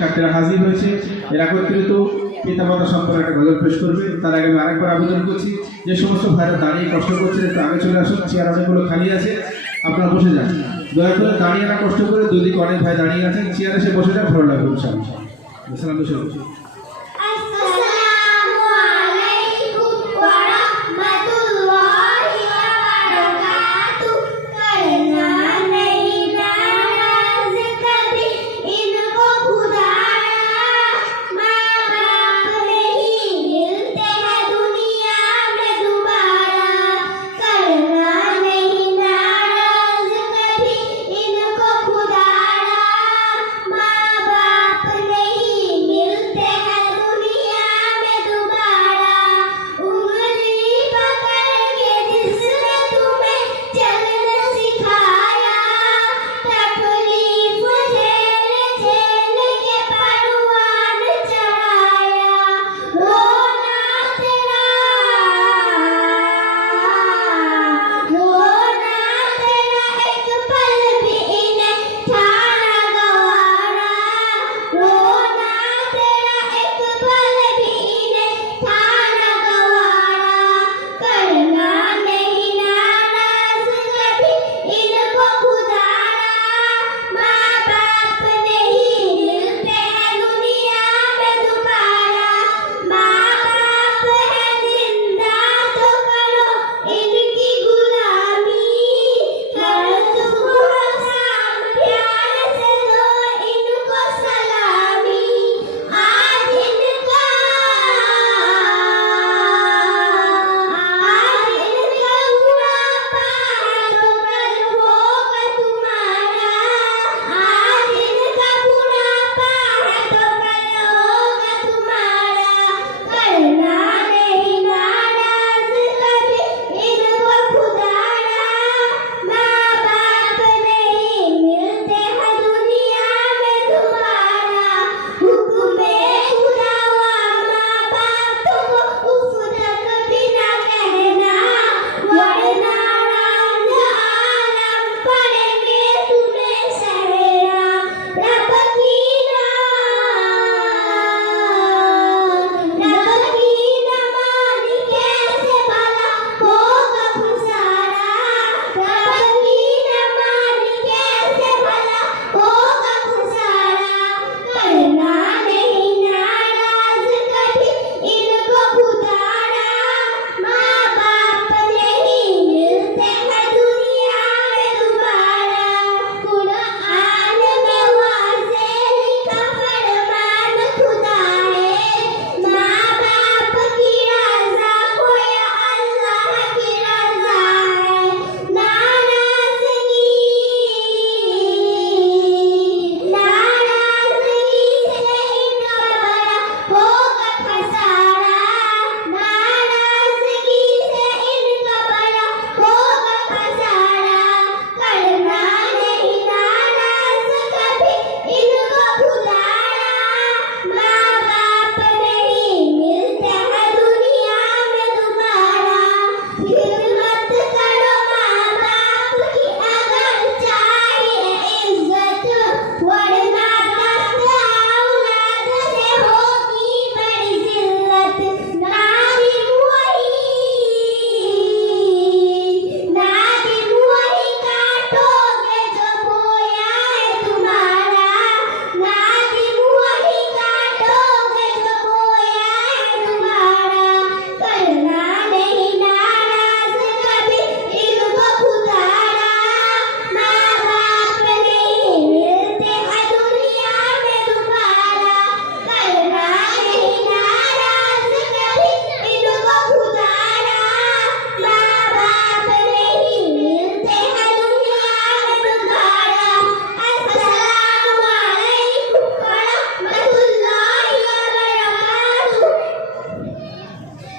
শিক্ষার্থীরা হাজির হয়েছে, এরা একত্রিত পিতামাতা সম্পর্কে একটা গজল পেশ করবে। তার আগে আমি আরেকবার আবেদন করছি, যে সমস্ত ভাইরা দাঁড়িয়ে কষ্ট করছেন একটু আগে চলে আসুন, চেয়ার অনেকগুলো খালি আছে, আপনারা বসে যান। দয়া করে দাঁড়িয়ে না কষ্ট করে, দুদিকে অনেক ভাই দাঁড়িয়ে আছেন, চেয়ারে এসে বসে যান, ভালো লাগবে ইনশাআল্লাহ। সালাম বসে বসে।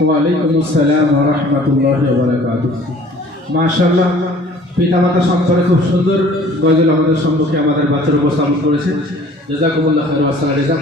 ওয়ালাইকুম আসসালাম ওয়া রাহমাতুল্লাহি ওয়া বারাকাতুহু। মাশাআল্লাহ, পিতামাতা সম্পর্কে খুব সুন্দর গজল আমাদের সম্মুখে আমাদের বাচ্চারা উপস্থাপন করেছে। জাযাকুমুল্লাহু খাইরান ওয়া সালাম।